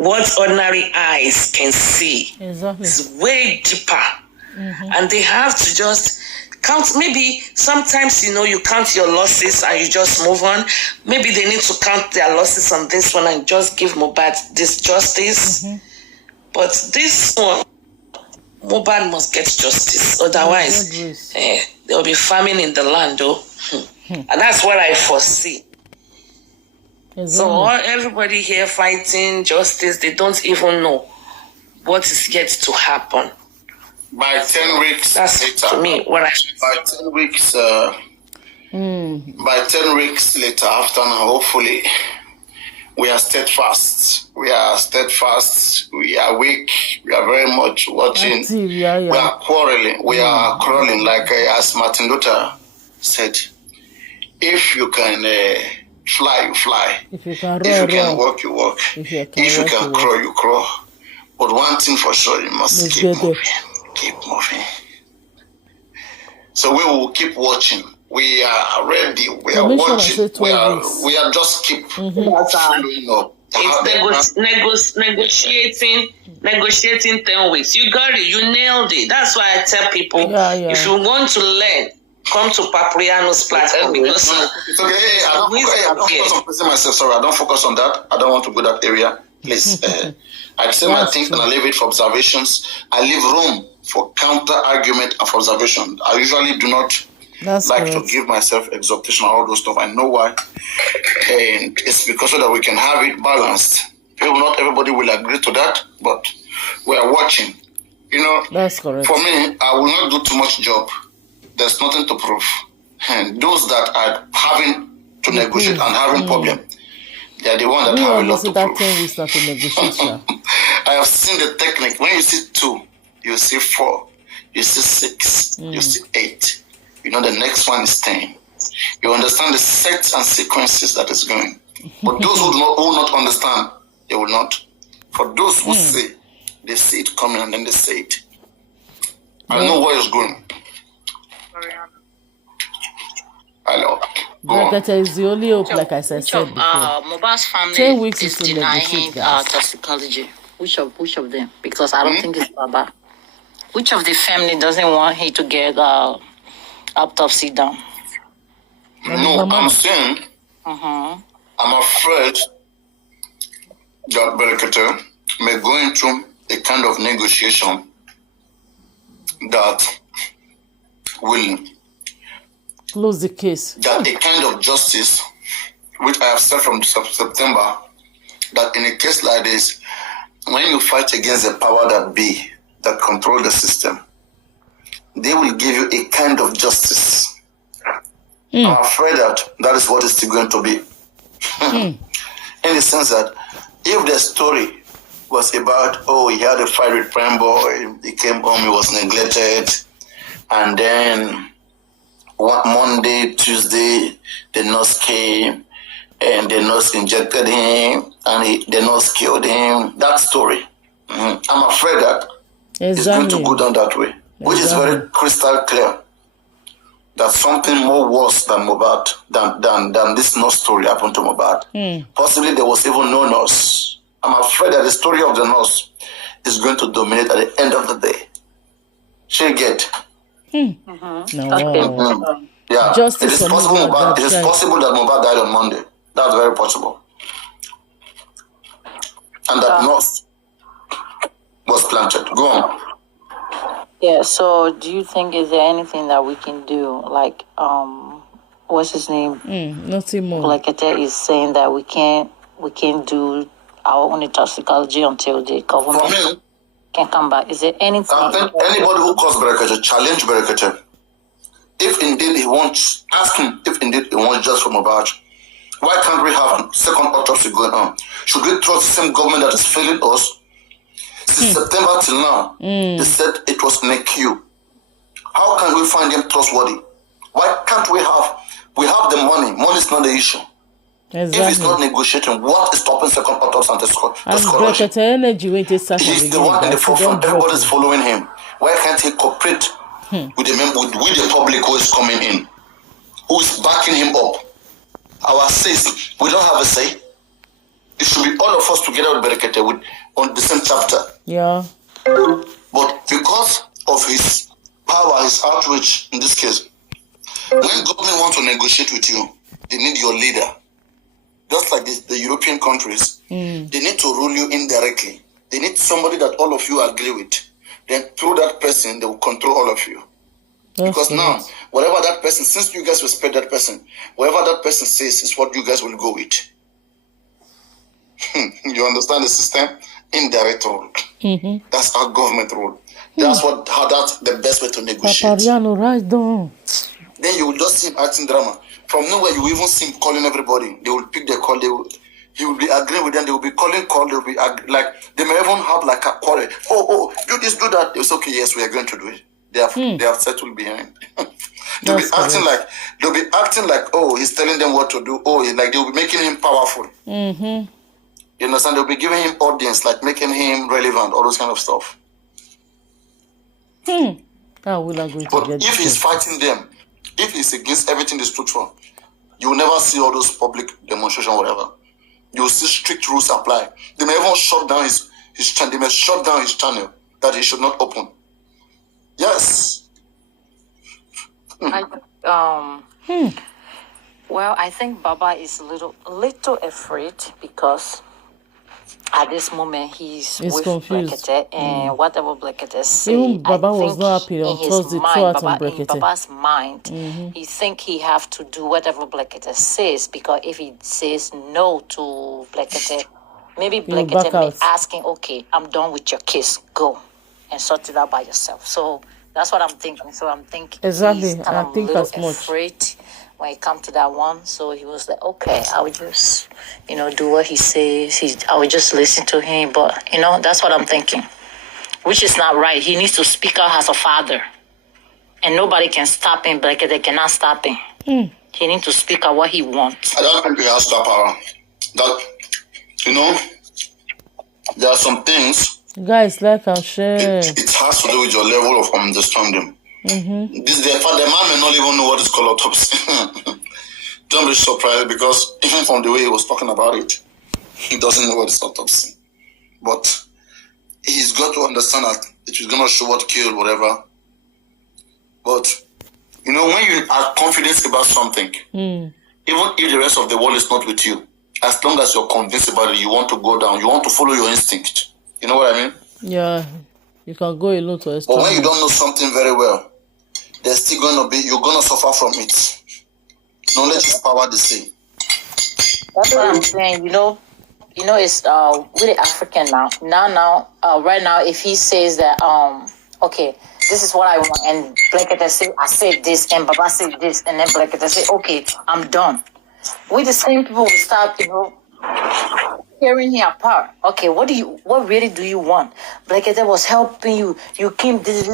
what ordinary eyes can see. Exactly. It's way deeper. And they have to just count. Maybe sometimes, you count your losses and you just move on. Maybe they need to count their losses on this one and just give Mohbad this justice. But this one, Mohbad must get justice. Otherwise, there will be famine in the land, though. And that's what I foresee. Exactly. So everybody here fighting justice, they don't even know what is yet to happen. By 10 weeks that's later, to me what I by 10 weeks by 10 weeks later, after now, hopefully we are steadfast. We are weak. We are very much watching. We are quarreling. We are quarreling, like as Martin Luther said. If you can fly, you fly. If you can walk, you walk. If you can crawl, you crawl. But one thing for sure, you must keep moving. Keep moving. So we will keep watching. We are ready. We are watching. We are just keep following up. It's negotiating 10 weeks. You got it. You nailed it. That's why I tell people, if you want to learn, come to Papriano's platform. Because it's okay. I don't focus on praising myself. Sorry, I don't focus on that. I don't want to go that area. Please. I say my things and I leave it for observations. I leave room for counter argument and for observation. I usually do not to give myself exaltation and all those stuff. I know why. And it's because so that we can have it balanced. Not everybody will agree to that, but we are watching. That's correct. For me, I will not do too much job. There's nothing to prove. And those that are having to negotiate and having problem, they are the ones that have a lot to prove. I have seen the technique. When you see 2, you see 4, you see 6, you see 8. The next one is 10. You understand the sets and sequences that is going. But those who will not understand, they will not. For those who see, they see it coming and then they say it. I know where it's going. Hello. Brekete is the only hope, like I said before. Mohbad's family 10 weeks is denying toxicology. Which of them? Because I don't think it's Baba. Which of the family doesn't want him to get autopsy done? No, I'm saying I'm afraid that Brekete may go into a kind of negotiation that will close the case. That a kind of justice, which I have said from September, that in a case like this, when you fight against the power that be, that control the system, they will give you a kind of justice. I'm afraid that is what it's still going to be. In the sense that if the story was about, he had a fight with Prime Boy, he came home, he was neglected, and then Monday, Tuesday, the nurse came, and the nurse injected him, and the nurse killed him. That story. I'm afraid that it's going to go down that way, which is very crystal clear. That something more worse than Mohbad, than this nurse story happened to Mohbad. Possibly there was even no nurse. I'm afraid that the story of the nurse is going to dominate at the end of the day. She'll get. No. Yeah, it is possible that Mohbad died on Monday. That's very possible. And that nurse was planted. Go on. Yeah, so do you think is there anything that we can do? Like, what's his name? Nothing more. Brekete is saying that we can't do our own toxicology until the government can come back. Is there anything? I think anybody who calls Brekete, challenge Brekete. If indeed he wants, ask him if indeed he wants just from Mohbad. Why can't we have a second autopsy going on? Should we trust the same government that is failing us? Since September till now, they said it was in a queue. How can we find them trustworthy? Why can't we have the money? Money is not the issue. Exactly. If it's not negotiating, what is stopping second autopsy and the Brekete energy when he's the one in the forefront. Everybody's following him. Why can't he cooperate with the public who is coming in, who is backing him up? Our says we don't have a say. it should be all of us together with Brekete on the same chapter. Yeah. But because of his power, his outreach in this case, when government wants to negotiate with you, they need your leader. Just like the European countries, they need to rule you indirectly. They need somebody that all of you agree with. Then through that person, they will control all of you. Because now, whatever that person, since you guys respect that person, whatever that person says is what you guys will go with. You understand the system? Indirect rule. That's our government rule. That's that's the best way to negotiate. Papariano, right down. Then you will just see him acting drama. From nowhere, you will even see him calling everybody. They will pick their call. He will be agreeing with them. They will be calling call. They will be like, they may even have like a quarrel. Oh, do this, do that. It's okay. Yes, we are going to do it. They have settled behind. They'll be acting like, oh, he's telling them what to do. Oh, like they'll be making him powerful. You understand? They'll be giving him audience, like making him relevant, all those kind of stuff. But if he's fighting them, if he's against everything they stood for, you will never see all those public demonstrations, whatever. You will see strict rules apply. They may even shut down his channel. They may shut down his channel that he should not open. Yes. Well, I think Baba is a little afraid because at this moment he's with confused. Brekete, and whatever Brekete say, Even Baba I was think not happy in on his Thursday mind, throughout in Brekete. Baba's mind, he think he have to do whatever Brekete says, because if he says no to Brekete, maybe Brekete may asking, okay, I'm done with your case, go and sort it out by yourself. So that's what I'm thinking. So I'm thinking exactly. he's I think as much afraid when it comes to that one. So he was like, okay, I would just, do what he says. I would just listen to him. But, that's what I'm thinking, which is not right. He needs to speak out as a father. And nobody can stop him, but they cannot stop him. He needs to speak out what he wants. I don't think he has that power. That, there are some things. Guys, like and share. It has to do with your level of understanding. The man may not even know what is called autopsy. Don't be surprised, because even from the way he was talking about it, he doesn't know what is autopsy. But he's got to understand that it is going to show what killed, whatever. But, when you are confident about something, even if the rest of the world is not with you, as long as you're convinced about it, you want to go down, you want to follow your instinct. You know what I mean? Yeah, you can go alone to a store. But when you don't know something very well, there's still you're going to suffer from it. Knowledge is power, they say. That's what I'm saying. It's really African now. Right now, if he says that, okay, this is what I want, and Brekete say, I said this, and Baba said this, and then Brekete say, okay, I'm done. We the same people will start, tearing him apart. Okay, what really do you want? Brekete was helping you. You came this.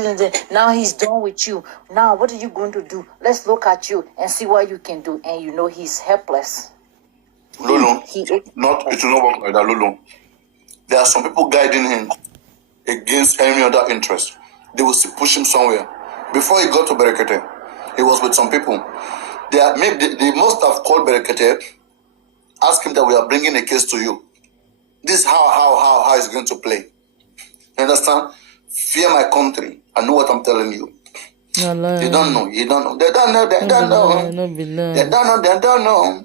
Now he's done with you. Now what are you going to do? Let's look at you and see what you can do. And he's helpless. Lulu, it will not work like that, Lulu. There are some people guiding him against any other interest. They will push him somewhere. Before he got to Brekete, he was with some people. They must have called Brekete, ask him that we are bringing a case to you. This is how it's going to play. You understand? Fear my country. I know what I'm telling you. You don't know. They don't know. They don't know.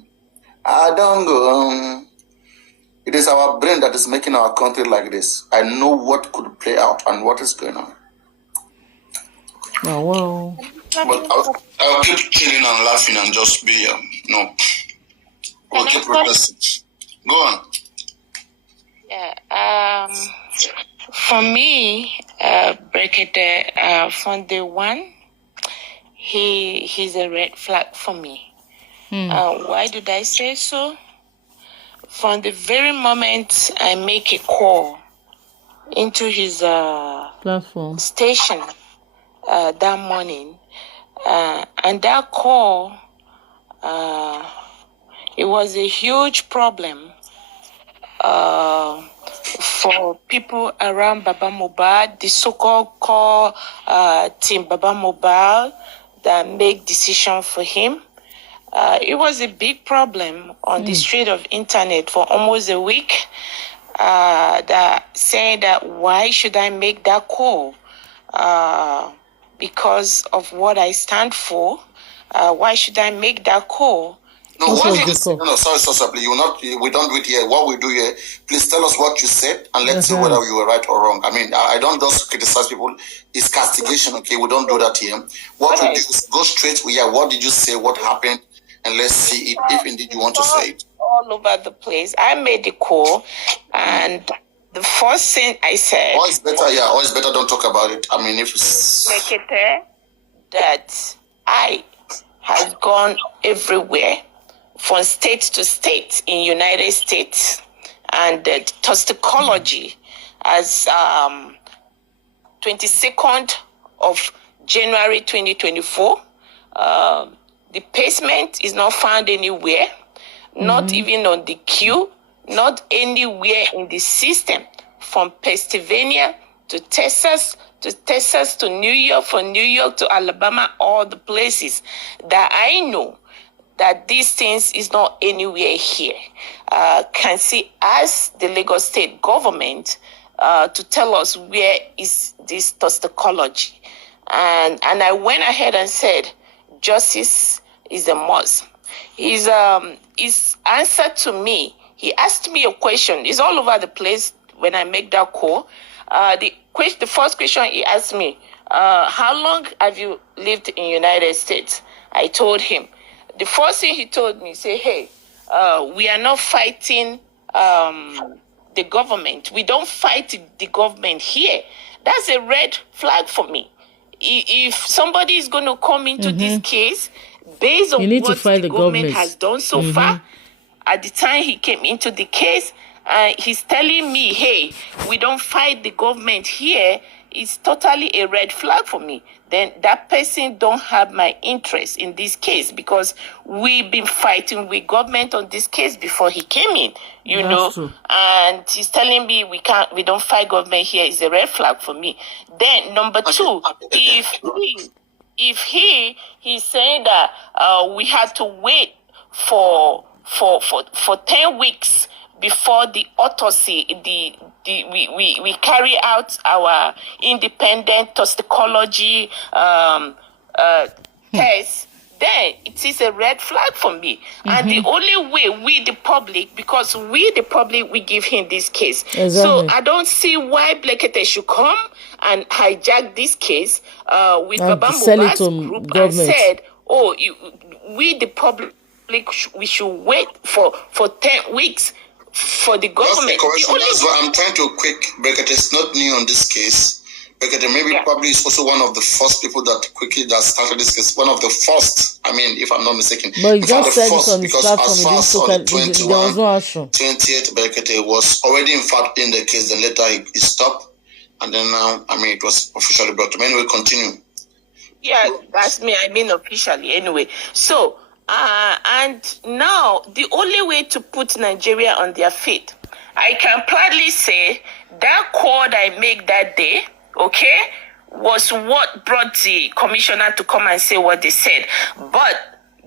I don't go. It is our brain that is making our country like this. I know what could play out and what is going on. Oh, wow. But I'll keep chilling and laughing and just be, we'll keep progressing. Go on. Yeah. For me, Brekete, from day one, he's a red flag for me. Why did I say so? From the very moment I make a call into his platform station that morning, and that call, it was a huge problem for people around Baba Mohbad, the so-called team Baba Mohbad that make decision for him. It was a big problem on the street of internet for almost a week. That saying that why should I make that call? Because of what I stand for. Why should I make that call? No, sorry, we don't do it here. What we do here, please tell us what you said and let's see whether you were right or wrong. I mean, I don't just criticize people. It's castigation, okay? We don't do that here. What we do is go straight, what did you say, what happened, and let's see if indeed you want to say it. All over the place. I made the call, and the first thing I said... Always better don't talk about it. I mean, if it's... Brekete, that I have gone everywhere, from state to state in United States, and the toxicology as 22nd of January 2024. The pacement is not found anywhere, not even on the queue, not anywhere in the system, from Pennsylvania to Texas to New York, from New York to Alabama, all the places that I know that these things is not anywhere here. Can see as the Lagos state government to tell us where is this toxicology. And I went ahead and said, justice is a must. His answer to me, he asked me a question. It's all over the place when I make that call. The first question he asked me, how long have you lived in United States? I told him. The first thing he told me, say, hey, we are not fighting the government. We don't fight the government here. That's a red flag for me. If somebody is going to come into this case, based on what the government has done so far, at the time he came into the case, he's telling me, hey, we don't fight the government here, it's totally a red flag for me. Then that person don't have my interest in this case, because we've been fighting with government on this case before he came in, you know. True. And he's telling me we don't fight government here, is a red flag for me. Then number two, if he's saying that we had to wait for 10 weeks before the autopsy, we carry out our independent toxicology test, then it is a red flag for me. And the only way we the public we give him this case. Exactly. So I don't see why Brekete should come and hijack this case with Baba Mohbad's group government. And said, we the public, we should wait for 10 weeks for the government. That's what I'm trying to quick. Brekete is not new on this case. Brekete probably is also one of the first people that started this case. One of the first, I mean, if I'm not mistaken. But you just said it on the platform, as fast on the 28th, Brekete was already in fact in the case. Then later he stopped, and then now, I mean, it was officially brought to me. Anyway, continue. Yeah, that's me. I mean, officially. Anyway, so. And now, the only way to put Nigeria on their feet, I can proudly say that call I made that day, okay, was what brought the commissioner to come and say what they said. But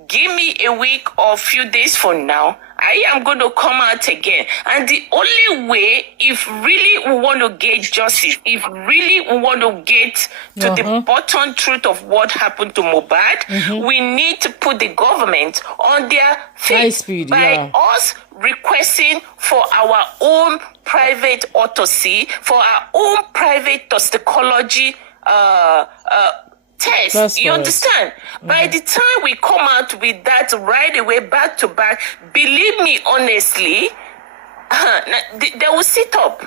give me a week or a few days from now, I am going to come out again. And the only way, if really we want to get justice, if really we want to get to the bottom truth of what happened to Mohbad, we need to put the government on their feet by us requesting for our own private autopsy, for our own private toxicology test. That's you understand? By the time we come out with that right away, back to back, believe me, honestly, they will sit up.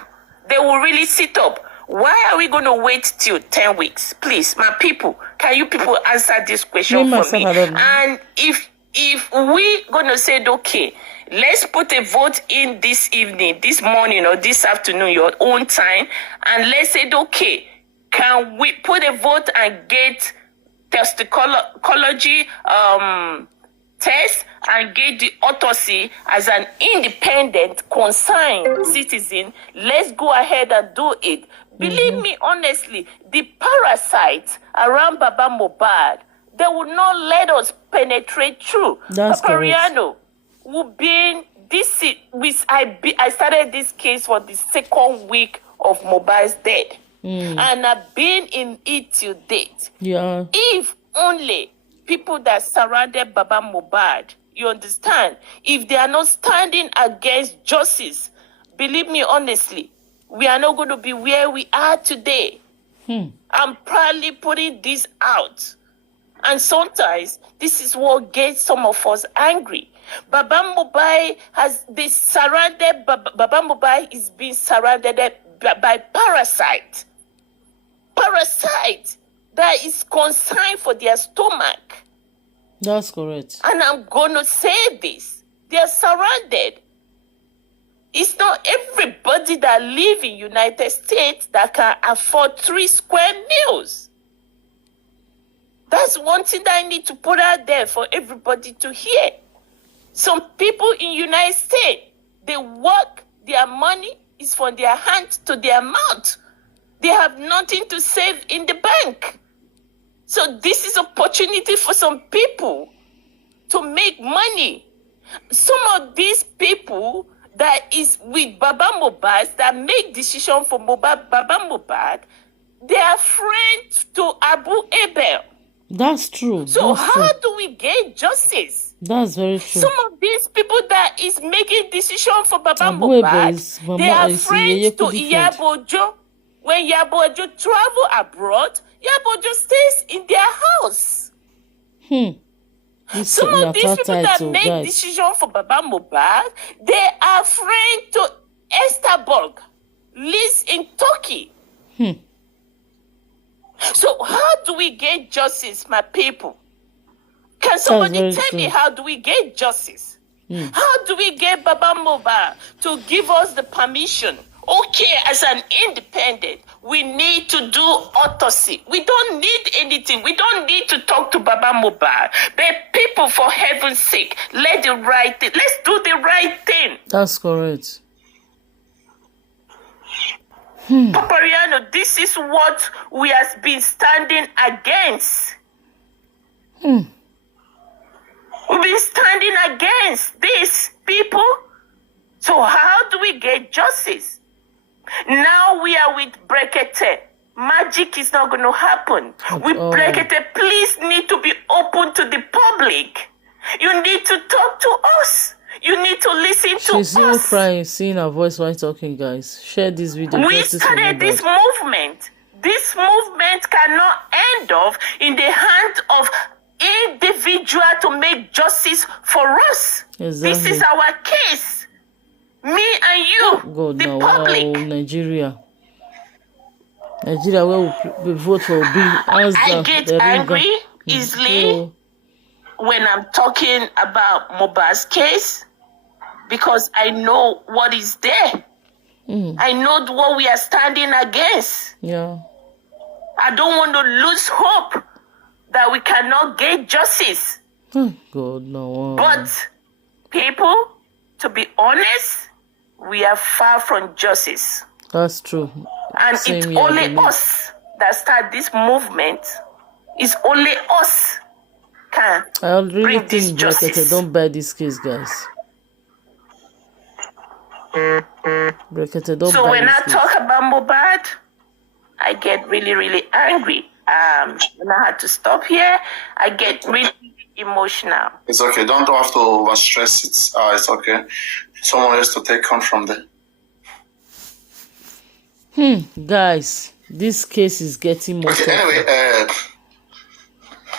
They will really sit up. Why are we going to wait till 10 weeks? Please, my people, can you people answer this question for me? And if we going to say, okay, let's put a vote in this evening, this morning, or this afternoon, your own time, and let's say, okay, can we put a vote and get toxicology test and get the autopsy as an independent, concerned citizen? Let's go ahead and do it. Believe me, honestly, the parasites around Baba Mohbad, they would not let us penetrate through. That's Papariano, I started this case for the second week of Mohbad's death. And I've been in it till date. Yeah. If only people that surrounded Baba Mohbad, you understand, if they are not standing against justice, believe me honestly, we are not going to be where we are today. I'm proudly putting this out. And sometimes this is what gets some of us angry. Baba Mohbad is being surrounded by parasites. Parasites that is concerned for their stomach. That's correct. And I'm going to say this. They are surrounded. It's not everybody that live in United States that can afford 3 square meals. That's one thing that I need to put out there for everybody to hear. Some people in United States, they work, their money is from their hand to their mouth. They have nothing to save in the bank. So this is opportunity for some people to make money. Some of these people that is with Baba Mohbad, that make decision for Baba Mohbad, they are friends to Abu Abel. That's true. So That's how true. do we get justice? That's very true. Some of these people that is making decision for Baba Abu Mohbad, Abel they are is friends to Yeye friend. Iyabojo. When Iyabojo travel abroad, Iyabojo stays in their house. Some of these people that make decision for Baba Mohbad, they are friends to Esterborg, lives in Turkey. So how do we get justice, my people? Can somebody tell me how do we get justice? How do we get Baba Mohbad to give us the permission? Okay, as an independent, we need to do autopsy. We don't need anything. We don't need to talk to Baba Mohbad. But people, for heaven's sake, let the right thing. Let's do the right thing. That's correct. Papariano, this is what we have been standing against. We've been standing against these people. So how do we get justice? Now we are with Brekete. Magic is not going to happen. With Brekete, please need to be open to the public. You need to talk to us. You need to listen to us. She's even crying, seeing her voice while talking, guys. Share this video. We started this movement. This movement cannot end up in the hands of individual to make justice for us. Exactly. This is our case. Me and you, God, the no, public. Nigeria, where we vote for I get angry easily when I'm talking about Mohbad's case because I know what is there. I know what we are standing against. Yeah. I don't want to lose hope that we cannot get justice. God, no. But people, to be honest, we are far from justice. That's true. And Same it's here, only us that start this movement. It's only us can I really bring this think justice. Brekete don't buy this case, guys. Brekete don't So buy when this I case. talk about Mohbad, I get really, really angry. When I had to stop here, I get really emotional. It's okay. Don't have to overstress it. It's okay. Someone has to take on from there. Guys, this case is getting more Okay, anyway,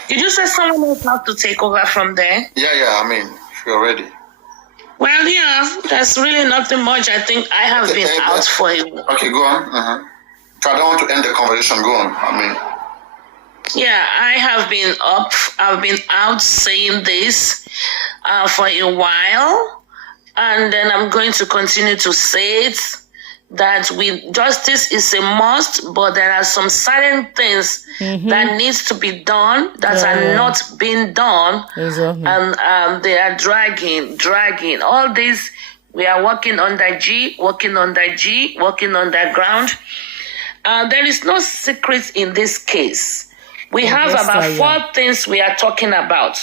Did you say someone else have to take over from there? yeah, I mean, if you're ready. Well, yeah, there's really nothing much. I think I have been out for it. Okay, go on. I don't want to end the conversation. Go on. I mean, yeah, I have been up. I've been out saying this for a while, and then I'm going to continue to say it. That justice is a must, but there are some certain things that needs to be done that are not being done, and they are dragging. All this, we are working working underground. There is no secret in this case. We have about 4 things we are talking about.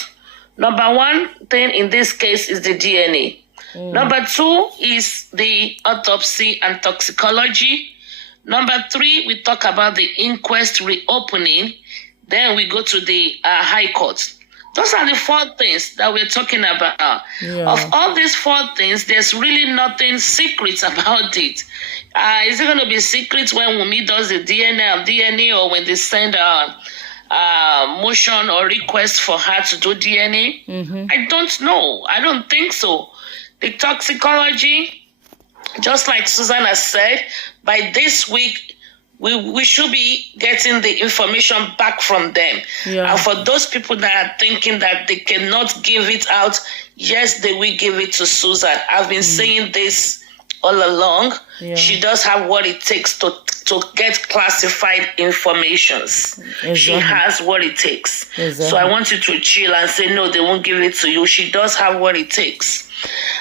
Number 1 thing in this case is the DNA. Number 2 is the autopsy and toxicology. Number 3, we talk about the inquest reopening. Then we go to the High Court. Those are the 4 things that we're talking about. Yeah. Of all these 4 things, there's really nothing secret about it. Is it going to be secret when Wunmi does the DNA or when they send a motion or request for her to do DNA? I don't know. I don't think so. The toxicology, just like Susan has said, by this week, we should be getting the information back from them. Yeah. And for those people that are thinking that they cannot give it out, yes, they will give it to Susan. I've been saying this all along. Yeah. She does have what it takes to get classified informations. Exactly. She has what it takes. Exactly. So I want you to chill and say, no, they won't give it to you. She does have what it takes.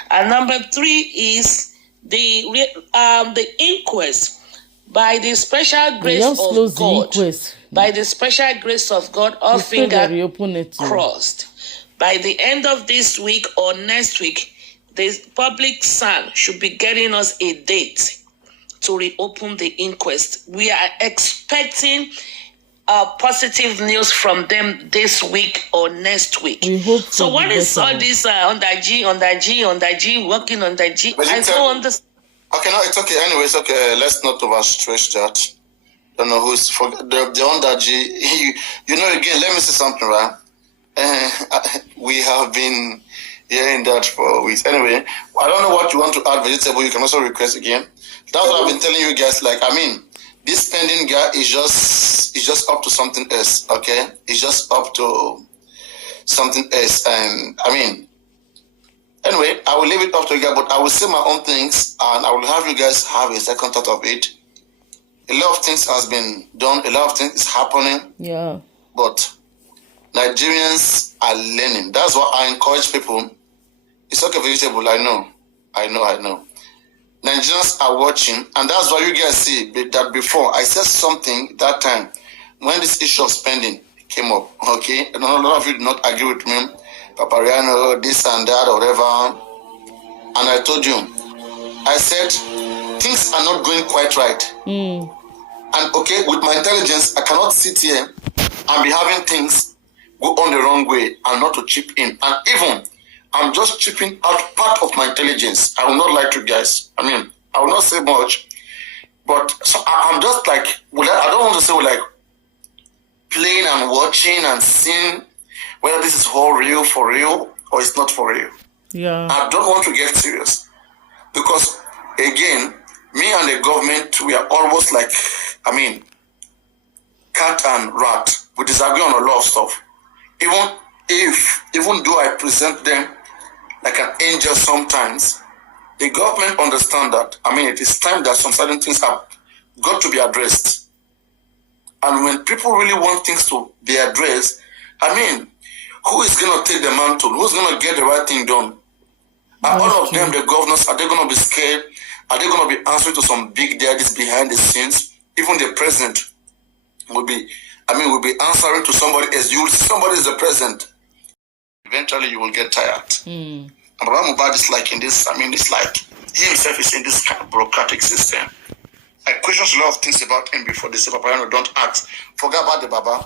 And number 3 is the inquest. By the special grace of God, by the special grace of God, all fingers crossed. By the end of this week or next week, the public SAN should be getting us a date to reopen the inquest. We are expecting positive news from them this week or next week. So what is all this on the G, working on the G? I don't understand. Okay, no, it's okay. Anyway, it's okay. Let's not overstretch that. Don't know who's the under G. You know, again, let me say something, right? We have been hearing that for weeks. Anyway, I don't know what you want to add, Vegetable. You can also request again. That's what I've been telling you guys. Like, I mean, this pending guy is just up to something else. Okay, it's just up to something else, and I mean. Anyway, I will leave it up to you guys, but I will say my own things, and I will have you guys have a second thought of it. A lot of things has been done, a lot of things is happening. Yeah. But Nigerians are learning. That's why I encourage people. It's okay, Vegetable, I know. Nigerians are watching, and that's why you guys see that before I said something that time when this issue of spending came up, okay? And a lot of you did not agree with me. Papariano, this and that, or whatever. And I told you, I said, things are not going quite right. And okay, with my intelligence, I cannot sit here and be having things go on the wrong way and not to chip in. And even, I'm just chipping out part of my intelligence. I will not lie to you guys. I mean, I will not say much. But so I'm just like, I don't want to say like playing and watching and seeing whether this is all real for real or it's not for real. Yeah. I don't want to get serious. Because, again, me and the government, we are almost like, I mean, cat and rat. We disagree on a lot of stuff. Even though I present them like an angel sometimes, the government understand that, I mean, it is time that some certain things have got to be addressed. And when people really want things to be addressed, I mean, who is going to take the mantle? Who's going to get the right thing done? Are all of them, the governors, are they going to be scared? Are they going to be answering to some big daddies behind the scenes? Even the president will be answering to somebody else. You will see somebody is the president. Eventually, you will get tired. And Baba Mohbad is like in this, I mean, it's like he himself is in this kind of bureaucratic system. I question a lot of things about him before they say, Papa, don't ask. Forget about the Baba.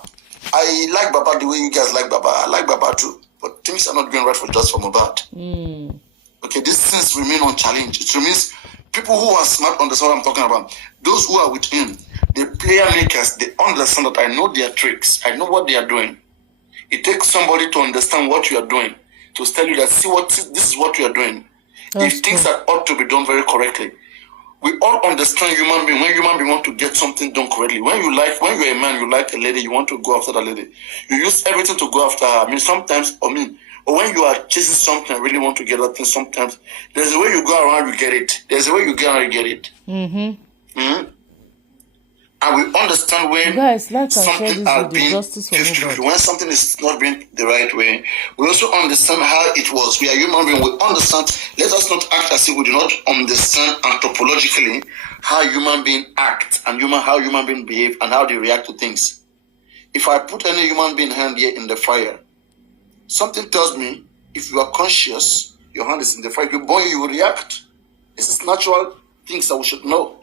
I like Baba the way you guys like Baba. I like Baba too. But things are not going right for Mohbad. Okay, these things remain unchallenged. It means people who are smart understand what I'm talking about. Those who are with him, the player makers, they understand that I know their tricks. I know what they are doing. It takes somebody to understand what you are doing, to tell you that, this is what you are doing. If things that ought to be done very correctly. We all understand human being. When human being want to get something done correctly, when you're a man, you like a lady, you want to go after that lady. You use everything to go after her. I mean, sometimes, or when you are chasing something and really want to get that thing, sometimes there's a way you go around, you get it. There's a way you get around, you get it. And we understand when something has been when something is not being the right way. We also understand how it was. We are human beings. We understand. Let us not act as if we do not understand anthropologically how human beings act and how human beings behave and how they react to things. If I put any human being hand here in the fire, something tells me if you are conscious, your hand is in the fire. If you burn, you will react. This is natural things that we should know.